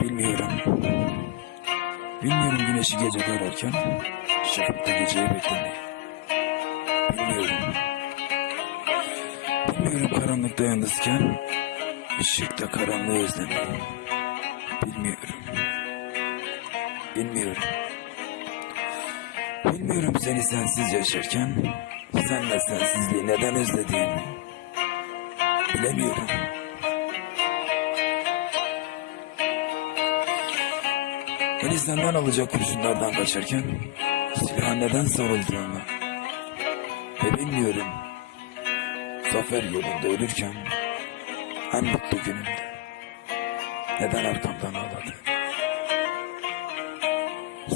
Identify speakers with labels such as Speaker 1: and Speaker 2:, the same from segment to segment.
Speaker 1: Bilmiyorum. Bilmiyorum güneşi gecede ararken şafakta geceyi beklemeyi. Bilmiyorum. Bilmiyorum karanlıkta yalnızken ışıkta karanlığı özlemeyi. Bilmiyorum. Bilmiyorum. Bilmiyorum seni sensiz yaşarken senle sensizliği neden özlediğimi. Bilemiyorum. Beni senden alacak kurşunlardan kaçarken silah neden sorulduğunu ve bilmiyorum. Zafer yolunda ölürken en mutlu günümde neden arkamdan ağladı?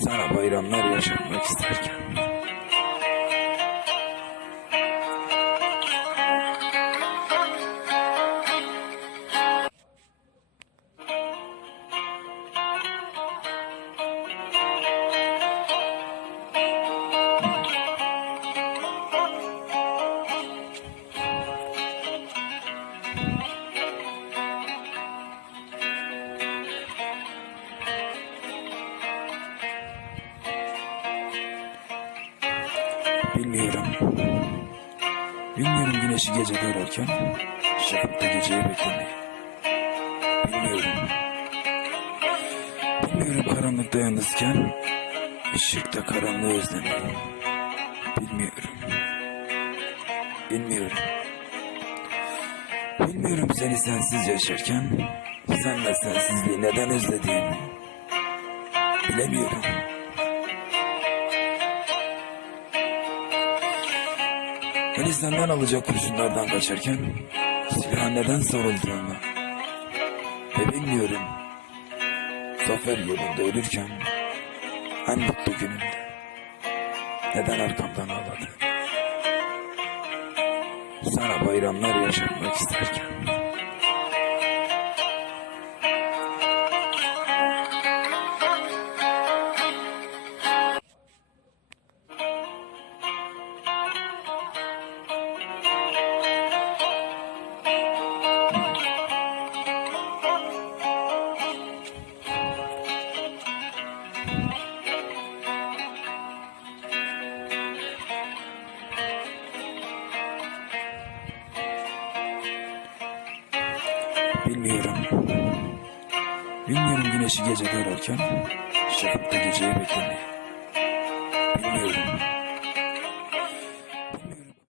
Speaker 1: Sana bayramlar yaşatmak isterken Bilmiyorum. Bilmiyorum güneşi gecede ararken şafakta geceyi beklemeyi. Bilmiyorum. Bilmiyorum karanlıkta yalnızken ışıkta karanlığı özlemeyi. Bilmiyorum. Bilmiyorum. Bilmiyorum seni sensiz yaşarken senle sensizliği neden özlediğimi. Bilemiyorum. Beni senden alacak kurşunlardan kaçarken silah neden sorulduğunu ve bilmiyorum. Zafer yolunda ölürken en mutlu günümde neden arkamdan ağladı? Sana bayramlar yaşatmak isterken. Bilmiyorum. Bilmiyorum güneşi gecede ararken şafakta geceyi beklemeyi. Bilmiyorum.